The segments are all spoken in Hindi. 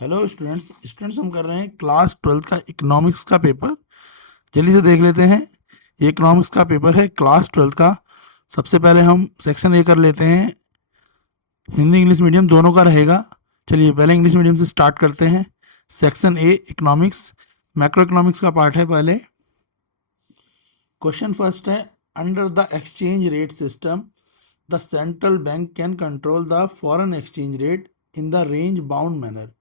हेलो स्टूडेंट्स हम कर रहे हैं क्लास 12th का इकोनॉमिक्स का पेपर। जल्दी से देख लेते हैं। ये इकोनॉमिक्स का पेपर है क्लास 12th का। सबसे पहले हम सेक्शन ए कर लेते हैं। हिंदी इंग्लिश मीडियम दोनों का रहेगा। चलिए पहले इंग्लिश मीडियम से स्टार्ट करते हैं। Section A economics, macro economics का पार्ट है। पहले क्वेश्चन फर्स्ट है, under the exchange rate system the central bank can control the foreign exchange rate in the range bound manner.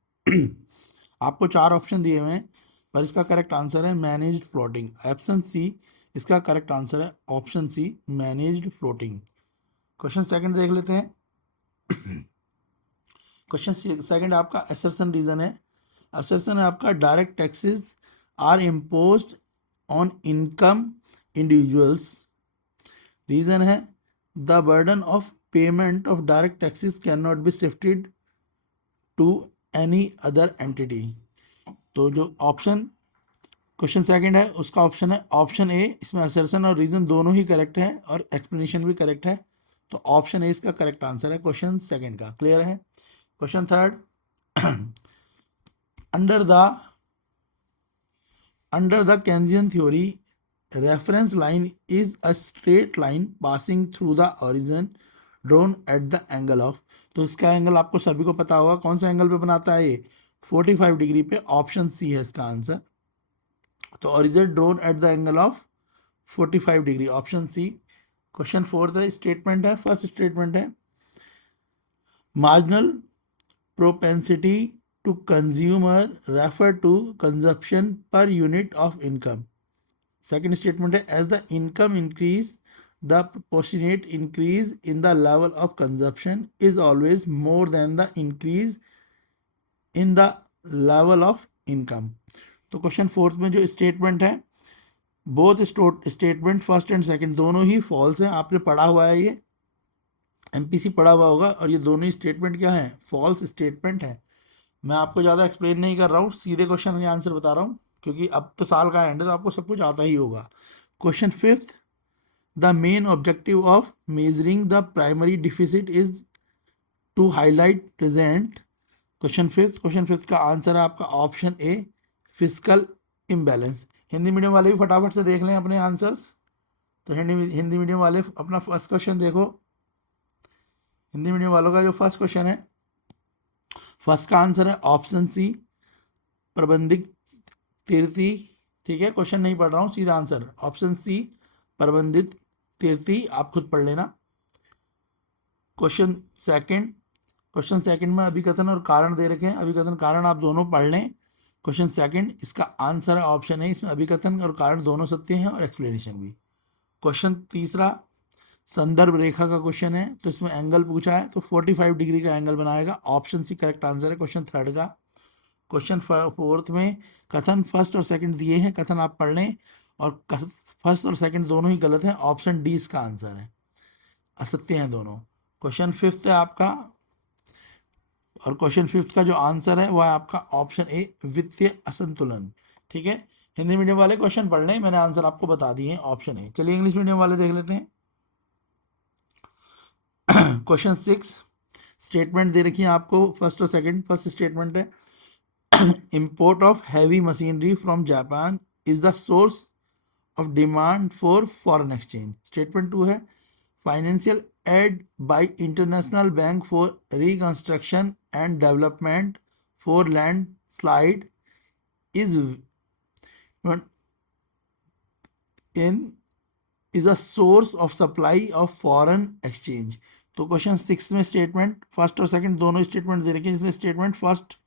आपको चार ऑप्शन दिए हुए हैं, पर इसका करेक्ट आंसर है मैनेज्ड फ्लोटिंग, ऑप्शन सी। इसका करेक्ट आंसर है option C, managed floating. Question second देख लेते हैं। क्वेश्चन सेकंड आपका असर्शन रीजन है। असर्शन है आपका, direct taxes are imposed on income individuals. Reason है, the burden of payment of direct taxes can not be shifted to any other entity. तो जो ऑप्शन क्वेश्चन सेकंड है उसका ऑप्शन है ऑप्शन ए। इसमें असर्शन और रीजन दोनों ही करेक्ट है और एक्सप्लेनेशन भी करेक्ट है। तो ऑप्शन ए इसका करेक्ट आंसर है क्वेश्चन सेकंड का। क्लियर है। Question third, under the under the Keynesian theory reference line is a straight line passing through the origin drawn at the angle of. तो इसका एंगल आपको सभी को पता होगा, कौन सा एंगल पे बनाता है ये, 45 डिग्री पे। ऑप्शन सी है इसका आंसर। तो origin drawn at the angle of 45 degree, option C. Question fourth है, स्टेटमेंट है। फर्स्ट स्टेटमेंट है, marginal propensity to consumer refer to consumption per unit of income. Second statement है, as the income increase the proportionate increase in the level of consumption is always more than the increase in the level of income। तो क्वेश्चन फोर्थ में जो स्टेटमेंट है, both statement first and second दोनों ही फॉल्स हैं। आपने पढ़ा हुआ है, ये एमपीसी पढ़ा हुआ होगा। और ये दोनों ही स्टेटमेंट क्या है, फॉल्स स्टेटमेंट है। मैं आपको ज़्यादा एक्सप्लेन नहीं कर रहा हूँ, सीधे क्वेश्चन के आंसर बता रहा हूँ, क्योंकि अब तो साल का एंड है तो आपको सब कुछ आता ही होगा। Question fifth, the main objective of measuring the primary deficit is to highlight present. Question fifth का आंसर है आपका option A, physical imbalance. Hindi medium वाले भी फटाफट से देख लें अपने आंसर्स। तो हिंदी मीडियम वाले अपना फर्स्ट क्वेश्चन देखो। हिंदी मीडियम वालों का जो फर्स्ट क्वेश्चन है, फर्स्ट का आंसर है ऑप्शन सी, प्रबंधित तीर्थी। ठीक है, क्वेश्चन नहीं पढ़ रहा हूँ, सीधा आंसर ऑप्शन सी, प्रबंधित तीर्थी। आप खुद पढ़ लेना। क्वेश्चन सेकंड में अभिकथन और कारण दे रखे हैं। अभिकथन कारण आप दोनों पढ़ लें। क्वेश्चन सेकंड, इसका आंसर है ऑप्शन है, इसमें अभिकथन और कारण दोनों सत्य हैं और एक्सप्लेनेशन भी। क्वेश्चन तीसरा, संदर्भ रेखा का क्वेश्चन है, तो इसमें एंगल पूछा है, तो 45 डिग्री का एंगल बनाएगा। ऑप्शन सी करेक्ट आंसर है क्वेश्चन थर्ड का। क्वेश्चन फोर्थ में कथन फर्स्ट और सेकंड दिए हैं, कथन आप पढ़ लें। और फर्स्ट और सेकंड दोनों ही गलत हैं, ऑप्शन डी इसका आंसर है, असत्य हैं दोनों। क्वेश्चन फिफ्थ है आपका, और क्वेश्चन फिफ्थ का जो आंसर है वह है आपका ऑप्शन ए, वित्तीय असंतुलन। ठीक है, हिंदी मीडियम वाले क्वेश्चन पढ़ लें, मैंने आंसर आपको बता दिए हैं, ऑप्शन ए। चलिए इंग्लिश मीडियम वाले देख लेते हैं। क्वेश्चन सिक्स, स्टेटमेंट दे रखी है आपको फर्स्ट और सेकंड। फर्स्ट स्टेटमेंट है, import of heavy machinery from Japan is the source of demand for foreign exchange। Statement two है, financial aid by international bank for reconstruction and development for landslide is in is a source of supply of foreign exchange। तो क्वेश्चन सिक्स में स्टेटमेंट फर्स्ट और सेकंड दोनों स्टेटमेंट दे रखे हैं, जिसमें स्टेटमेंट फर्स्ट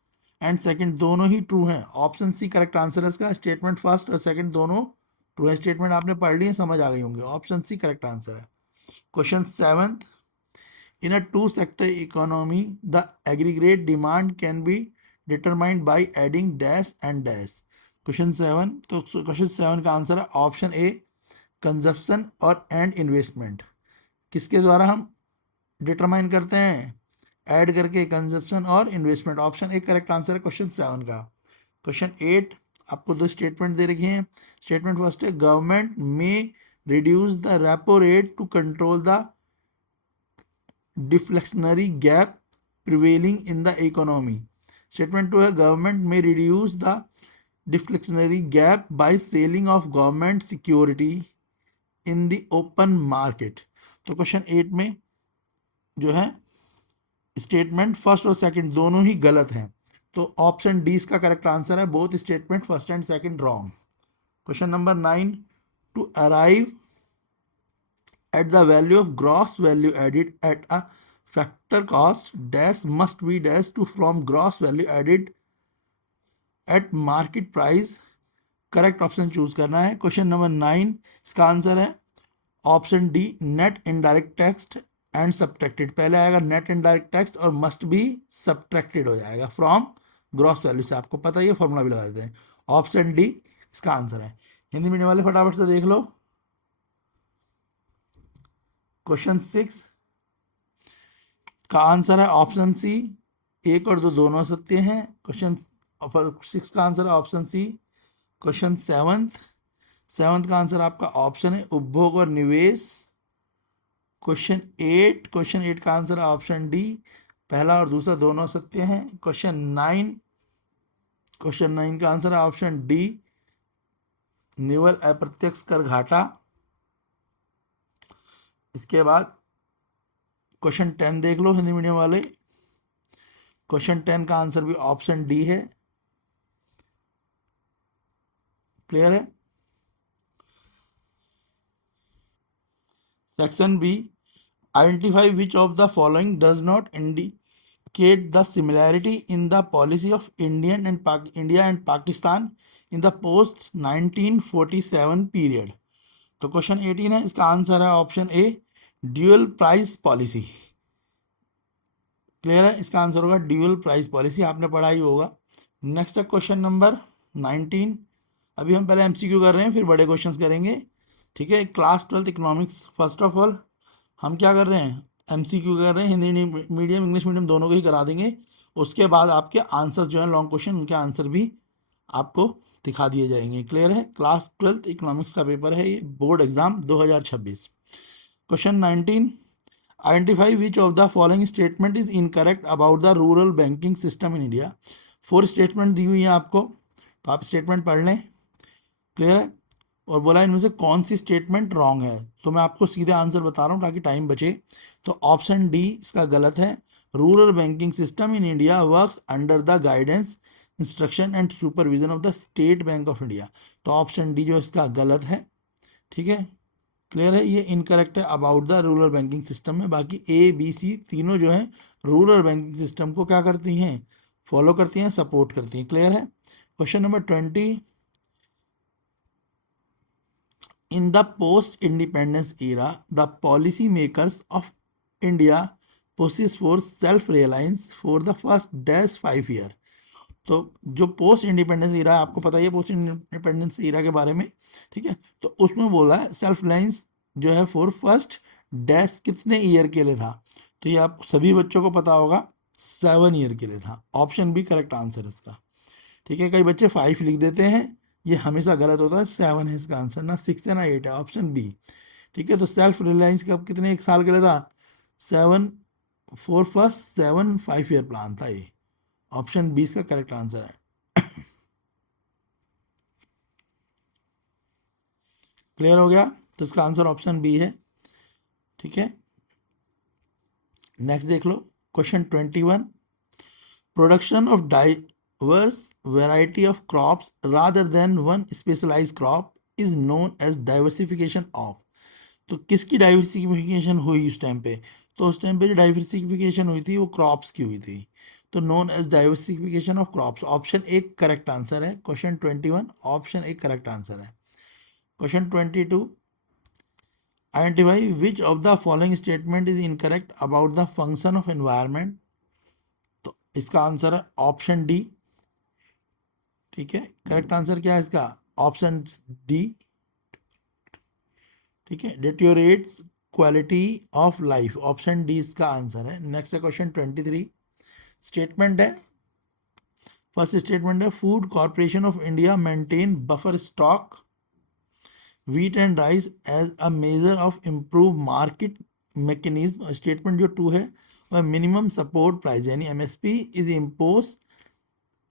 एंड सेकंड दोनों ही ट्रू हैं। ऑप्शन सी करेक्ट आंसर है इसका, स्टेटमेंट फर्स्ट और सेकंड दोनों ट्रू है। स्टेटमेंट आपने पढ़ ली है, समझ आ गई होंगे, ऑप्शन सी करेक्ट आंसर है। Question seventh, in a two sector economy the aggregate demand can be determined by adding dash and dash. Question seven, तो क्वेश्चन सेवन का आंसर है ऑप्शन ए, कंजप्शन और एंड इन्वेस्टमेंट। किसके द्वारा हम डिटरमाइन करते हैं, ऐड करके, कंजप्शन और investment. Option A correct answer है क्वेश्चन सेवन का। क्वेश्चन एट, आपको दो स्टेटमेंट दे रखी हैं। स्टेटमेंट फर्स्ट है, government may reduce the repo rate to control the deflationary gap prevailing in the economy. Statement 2 है government may reduce the deflationary gap by selling of government security in the open market. तो क्वेश्चन 8 में जो है स्टेटमेंट फर्स्ट और सेकंड दोनों ही गलत हैं, तो ऑप्शन डी इसका करेक्ट आंसर है, both statement first and second wrong. Question number 9, to arrive at the value of gross value added at a factor cost dash must be dash to from gross value added at market price। Correct option choose करना है। क्वेश्चन नंबर 9 इसका आंसर है option D net indirect tax and subtracted. पहले आएगा नेट इनडायरेक्ट टैक्स और मस्ट बी सब्ट्रैक्टेड हो जाएगा फ्रॉम ग्रॉस वैल्यू से, आपको पता ही है, फॉर्मूला भी लगा देते हैं। ऑप्शन डी इसका आंसर है। हिंदी मीडियम वाले फटाफट से देख लो। क्वेश्चन 6 का आंसर है ऑप्शन सी, एक और दो दोनों सत्य हैं। क्वेश्चन 6 का आंसर है ऑप्शन सी। क्वेश्चन सेवंथ का आंसर आपका ऑप्शन है उपभोग और निवेश। क्वेश्चन 8 का आंसर है ऑप्शन डी, पहला और दूसरा दोनों सत्य हैं। क्वेश्चन 9 का आंसर है ऑप्शन डी, निवल अप्रत्यक्ष कर घाटा। इसके बाद क्वेश्चन 10 देख लो हिंदी मीडियम वाले। क्वेश्चन 10 का आंसर भी ऑप्शन डी है। क्लियर है। Section B, identify which of the following does not indicate the similarity in the policy of India and Pakistan in the post 1947 period. तो क्वेश्चन 18 है, इसका आंसर है option A dual price policy. Clear है, इसका आंसर होगा ड्यूअल प्राइस पॉलिसी, आपने पढ़ा ही होगा। नेक्स्ट है क्वेश्चन नंबर 19। अभी हम पहले एमसीक्यू कर रहे हैं, फिर बड़े क्वेश्चंस करेंगे, ठीक है। Class 12 economics, first of all हम क्या कर रहे हैं, एमसीक्यू कर रहे हैं, हिंदी मीडियम इंग्लिश मीडियम दोनों को ही करा देंगे। उसके बाद आपके आंसर जो है लॉन्ग क्वेश्चन, उनके आंसर भी आपको दिखा दिए जाएंगे। क्लियर है, क्लास 12 इकोनॉमिक्स का पेपर है ये, board exam 2026। Question 19, identify which of the following statement is incorrect about the rural banking system in India. 4 statement दी हुई है आपको, तो आप स्टेटमेंट पढ़ लें। क्लियर है, और बोला इनमें से कौन सी स्टेटमेंट रॉन्ग है, तो मैं आपको सीधे आंसर बता रहा हूँ ताकि टाइम बचे। तो ऑप्शन डी इसका गलत है, rural banking system in India works under the guidance instruction and supervision of the state bank of India. तो ऑप्शन डी जो इसका गलत है, ठीक है। क्लियर है, ये इनकरेक्ट है about the rural banking system में। बाकी ए बी सी तीनों जो है रूरल बैंकिंग सिस्टम को क्या करती हैं, फॉलो करती हैं, सपोर्ट करती हैं। क्लियर है। Question number 20, in the post-independence era, the policymakers of India pushes for self-reliance for the first dash 5 year। तो जो पोस्ट इंडिपेंडेंस ईरा है, आपको पता ही है पोस्ट इंडिपेंडेंस ईरा के बारे में, ठीक है। तो उसमें बोला है सेल्फ रिलायंस जो है फॉर फर्स्ट डैश कितने ईयर के लिए था, तो ये आप सभी बच्चों को पता होगा 7 ईयर के लिए था। ऑप्शन बी करेक्ट आंसर इसका, ठीक है। कई बच्चे 5 लिख देते हैं, ये हमेशा गलत होता है, 7 है इसका आंसर, ना 6 है ना 8 है, ऑप्शन बी, ठीक है। तो सेल्फ रिलायंस कब कितने एक साल के लिए था, 7 फॉर फर्स्ट 7 5 ईयर प्लान था ये। ऑप्शन 20 का करेक्ट आंसर है। क्लियर हो गया, तो इसका आंसर ऑप्शन बी है, ठीक है। नेक्स्ट देख लो question 21, production of diverse variety of crops rather than one specialised crop is known as diversification of. तो किसकी डाइवर्सिफिकेशन हुई उस टाइम पे, तो उस टाइम पे जो डाइवर्सिफिकेशन हुई थी वो क्रॉप्स की हुई थी, तो known as diversification of crops. Option एक करेक्ट आंसर है, क्वेश्चन 21 ऑप्शन एक करेक्ट आंसर है। Question 22, identify which of the following statement is incorrect about the function of environment. तो इसका आंसर है ऑप्शन डी, ठीक है। करेक्ट आंसर क्या है इसका, ऑप्शन डी, ठीक है। Deteriorates quality of life, option D इसका आंसर है। नेक्स्ट है क्वेश्चन 23, स्टेटमेंट है, फर्स्ट स्टेटमेंट है Food Corporation of India maintain buffer stock wheat and rice as a measure of improved market mechanism। Statement जो 2 है वह मिनिमम सपोर्ट प्राइस यानी MSP is impose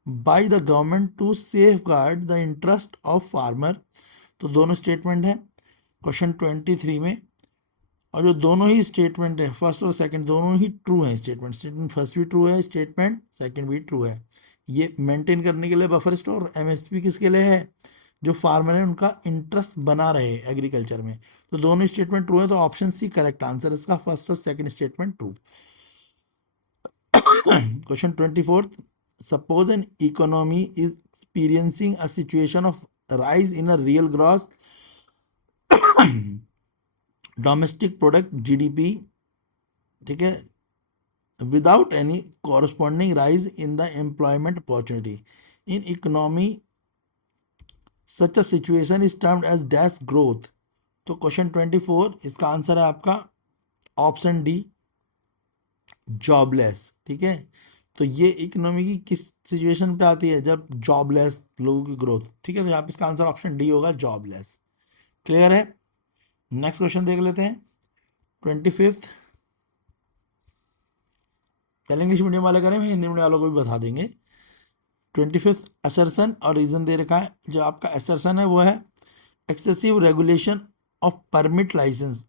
by the government to safeguard the interest of farmer. तो दोनों स्टेटमेंट है क्वेश्चन 23 में, और जो दोनों ही स्टेटमेंट है फर्स्ट और सेकंड दोनों ही ट्रू हैं। स्टेटमेंट स्टेटमेंट फर्स्ट भी ट्रू है, स्टेटमेंट सेकंड भी ट्रू है। ये मेंटेन करने के लिए बफर स्टोर, एमएसपी किसके लिए है, जो फार्मर है उनका इंटरेस्ट बना रहे एग्रीकल्चर में। तो दोनों स्टेटमेंट ट्रू है, तो ऑप्शन सी करेक्ट आंसर इसका, फर्स्ट और second statement true. Question 24, suppose an economy is experiencing a situation of rise in a real gross domestic product GDP, ठीक है, without any corresponding rise in the employment opportunity in economy, such a situation is termed as dash growth। तो क्वेश्चन 24 इसका आंसर है आपका ऑप्शन डी, जॉबलेस। ठीक है, तो ये इकोनॉमी की किस सिचुएशन पे आती है, जब जॉबलेस लोगों की ग्रोथ। ठीक है, तो यहाँ पे इसका आंसर ऑप्शन डी होगा, जॉबलेस। क्लियर है। नेक्स्ट क्वेश्चन देख लेते हैं 25। पहले इंग्लिश मीडियम वाले करें, हिंदी मीडियम वालों को भी बता देंगे। 25 असर्सन और रीजन दे रखा है। जो आपका असर्सन है वो है excessive regulation of permit licence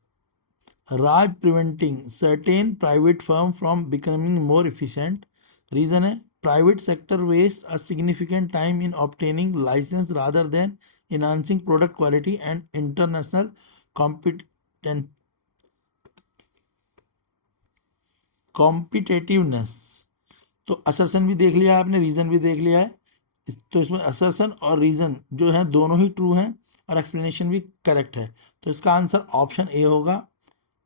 raj preventing certain private firm from becoming more efficient. Reason है private sector waste a significant time in obtaining licence rather than enhancing product quality and international competitiveness. तो असर्सन भी देख लिया है आपने, रीजन भी देख लिया है। तो इसमें असर्सन और रीजन जो है दोनों ही ट्रू हैं और एक्सप्लेनेशन भी करेक्ट है। तो इसका आंसर ऑप्शन ए होगा।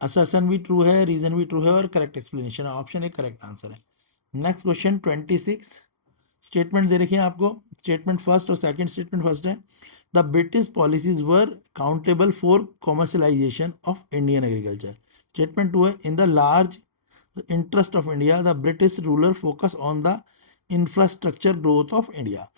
असर्सन भी ट्रू है, रीजन भी ट्रू है और करेक्ट एक्सप्लेनेशन है, ऑप्शन ए करेक्ट आंसर है। नेक्स्ट क्वेश्चन 26, स्टेटमेंट दे रखी है आपको। स्टेटमेंट फर्स्ट और सेकंड स्टेटमेंट फर्स्ट है the British policies were accountable for commercialisation of Indian agriculture. Statement two है in the large interest of India the British ruler focus on the infrastructure growth of India.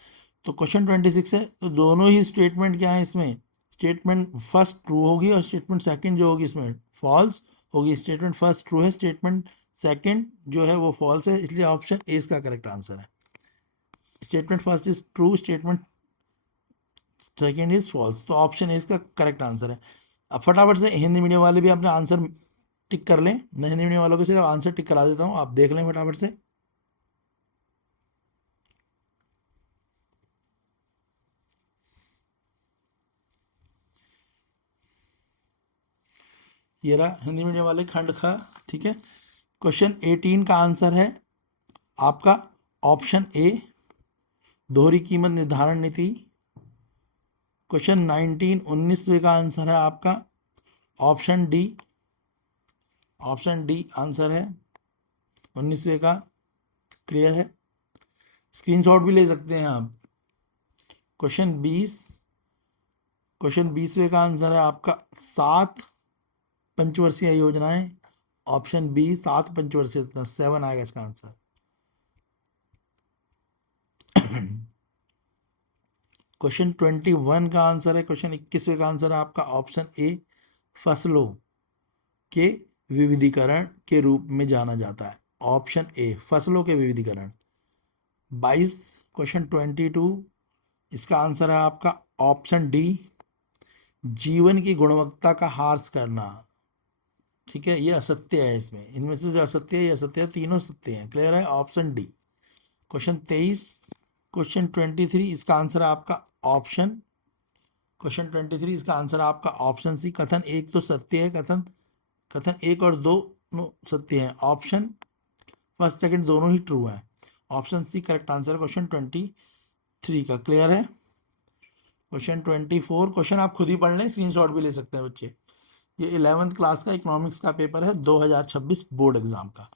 तो क्वेश्चन 26 है, तो दोनों ही स्टेटमेंट क्या है इसमें, स्टेटमेंट फर्स्ट ट्रू होगी और स्टेटमेंट सेकंड जो होगी इसमें फॉल्स होगी। स्टेटमेंट फर्स्ट ट्रू है, स्टेटमेंट सेकंड जो है वो फॉल्स है, इसलिए ऑप्शन ए इसका करेक्ट आंसर है। Statement first is true, statement second is false, तो ऑप्शन ए इसका करेक्ट आंसर है। अब फटाफट से हिंदी मीडियम वाले भी अपने आंसर टिक कर लें। मैं हिंदी मीडियम वालों को सिर्फ आंसर टिक करा देता हूँ, आप देख लें फटाफट से। ये रहा हिंदी मीडियम वाले खंड खा। ठीक है, क्वेश्चन 18 का आंसर है आपका ऑप्शन ए, दोहरी कीमत निर्धारण नीति। क्वेश्चन 19 19वें का आंसर है आपका option D, option D answer है 19वें का। क्लियर है, स्क्रीनशॉट भी ले सकते हैं आप। क्वेश्चन 20, क्वेश्चन 20वें का आंसर है आपका 7 पंचवर्षीय योजनाएं। ऑप्शन बी 7 पंचवर्षीय, 7 आएगा इसका आंसर। क्वेश्चन 21 का आंसर है, क्वेश्चन 21वें का आंसर है आपका ऑप्शन ए, फसलों के विविधीकरण के रूप में जाना जाता है। ऑप्शन ए फसलों के विविधीकरण। 22 क्वेश्चन 22 इसका आंसर है आपका ऑप्शन डी, जीवन की गुणवत्ता का ह्रास करना। ठीक है, ये असत्य है, इसमें इनमें से जो असत्य है ये असत्य है, तीनों सत्य हैं। क्लियर है, ऑप्शन डी। क्वेश्चन 23 क्वेश्चन 23 इसका आंसर है आपका ऑप्शन, क्वेश्चन 23 इसका आंसर है आपका ऑप्शन सी, कथन एक तो सत्य है, कथन कथन एक और दो सत्य है। ऑप्शन फर्स्ट सेकंड दोनों ही ट्रू है, ऑप्शन सी करेक्ट आंसर है क्वेश्चन 23 का। क्लियर है। क्वेश्चन 24 क्वेश्चन आप खुद ही पढ़ लें, स्क्रीनशॉट भी ले सकते हैं बच्चे। ये 11th क्लास का इकोनॉमिक्स का पेपर है, 2026 बोर्ड एग्जाम का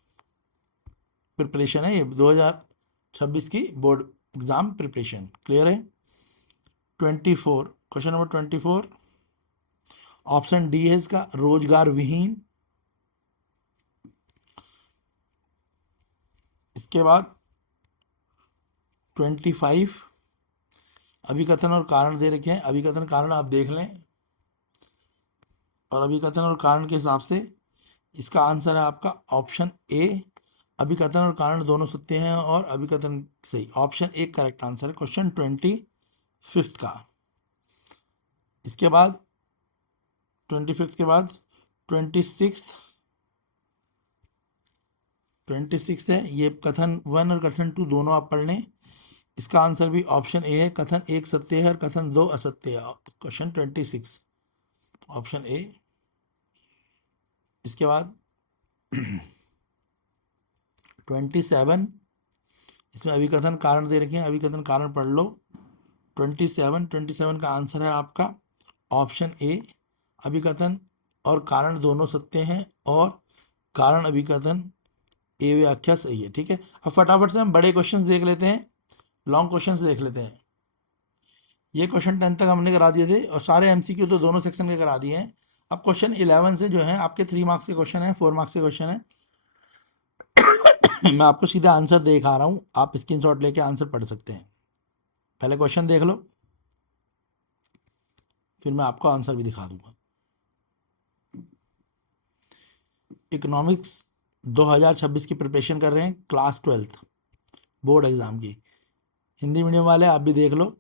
प्रिपरेशन है ये, 2026 की बोर्ड एग्जाम प्रिपरेशन। क्लियर है। 24 क्वेश्चन नंबर 24 ऑप्शन डी है इसका, रोजगार विहीन। इसके बाद 25 अभिकथन और कारण दे रखे हैं, अभिकथन कारण आप देख लें, और अभिकथन और कारण के हिसाब से इसका आंसर है आपका ऑप्शन ए, अभिकथन और कारण दोनों सत्य हैं और अभिकथन सही। ऑप्शन एक करेक्ट आंसर है क्वेश्चन 25 का। इसके बाद 25 के बाद 26 है, ये कथन 1 और कथन 2 दोनों आप पढ़ लें। इसका आंसर भी ऑप्शन ए है, कथन 1 सत्य है और कथन 2 असत्य है। Question 26 option A. इसके बाद 27, इसमें अभिकथन कारण दे रखे हैं, अभिकथन कारण पढ़ लो। 27 का आंसर है आपका ऑप्शन ए। अभिकथन और कारण दोनों सत्य हैं और कारण अभिकथन ए व्याख्या सही है। ठीक है, अब फटाफट से हम बड़े क्वेश्चंस देख लेते हैं, लॉन्ग क्वेश्चंस देख लेते हैं। ये क्वेश्चन 10 तक हमने करा दिए थे और सारे एमसीक्यू तो दोनों सेक्शन के करा दिए हैं। अब क्वेश्चन 11 से जो है आपके 3 मार्क्स के क्वेश्चन है, 4 मार्क्स के क्वेश्चन है। मैं आपको सीधा आंसर दिखा रहा हूँ, आप स्क्रीनशॉट लेके आंसर पढ़ सकते हैं। पहले क्वेश्चन देख लो, फिर मैं आपको आंसर भी दिखा दूंगा। इकोनॉमिक्स 2026 की प्रिपरेशन कर रहे हैं, क्लास 12th बोर्ड एग्जाम की। हिंदी मीडियम वाले आप भी देख लो।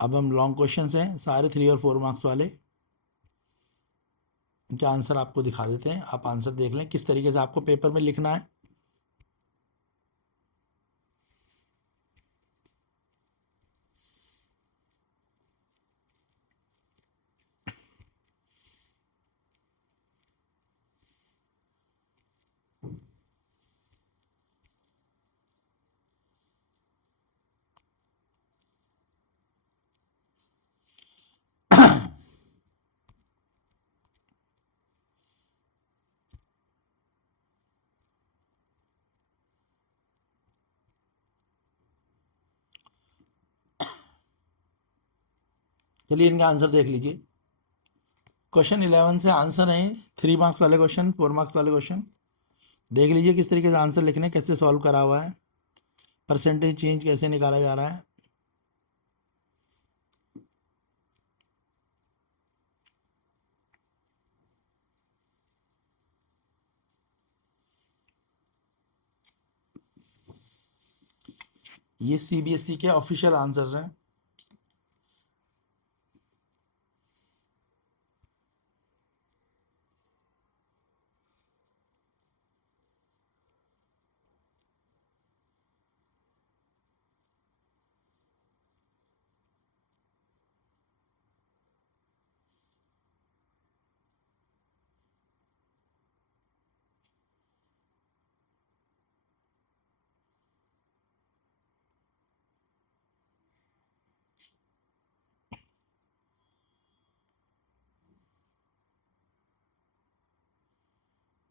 अब हम लॉन्ग क्वेश्चंस हैं सारे 3 और 4 मार्क्स वाले, इनके आंसर आपको दिखा देते हैं। आप आंसर देख लें किस तरीके से आपको पेपर में लिखना है। चलिए इनका आंसर देख लीजिए। क्वेश्चन 11 से आंसर है 3 मार्क्स वाले क्वेश्चन, 4 मार्क्स वाले क्वेश्चन। देख लीजिए किस तरीके से आंसर लिखने, कैसे सॉल्व करा हुआ है, परसेंटेज चेंज कैसे निकाला जा रहा है। ये सीबीएसई के ऑफिशियल आंसर्स हैं।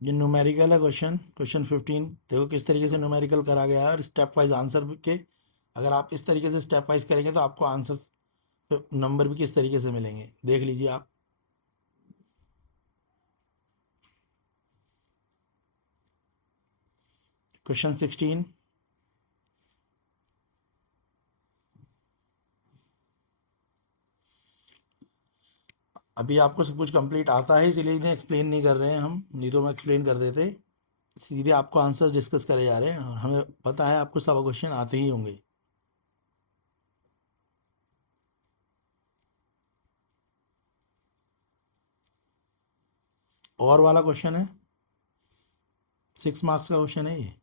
ये न्यूमेरिकल है क्वेश्चन, क्वेश्चन 15। देखो किस तरीके से न्यूमेरिकल करा गया है और स्टेप वाइज आंसर के। अगर आप इस तरीके से स्टेप वाइज करेंगे तो आपको आंसर नंबर भी किस तरीके से मिलेंगे देख लीजिए आप। क्वेश्चन 16, अभी आपको सब कुछ कंप्लीट आता है इसीलिए इन्हें एक्सप्लेन नहीं कर रहे हैं हम, नहीं तो मैं एक्सप्लेन कर देते। सीधे आपको आंसर डिस्कस करे जा रहे हैं और हमें पता है आपको सब क्वेश्चन आते ही होंगे। और वाला क्वेश्चन है, 6 मार्क्स का क्वेश्चन है ये।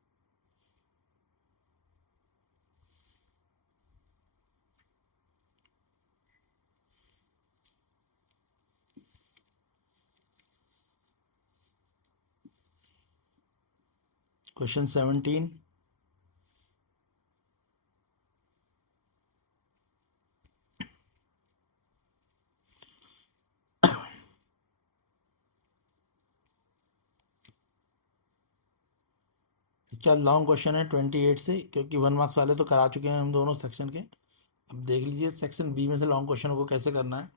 क्वेश्चन 17, इसका लॉन्ग क्वेश्चन है 28 से, क्योंकि 1 मार्क्स वाले तो करा चुके हैं हम दोनों सेक्शन के। अब देख लीजिए सेक्शन बी में से लॉन्ग क्वेश्चन को कैसे करना है।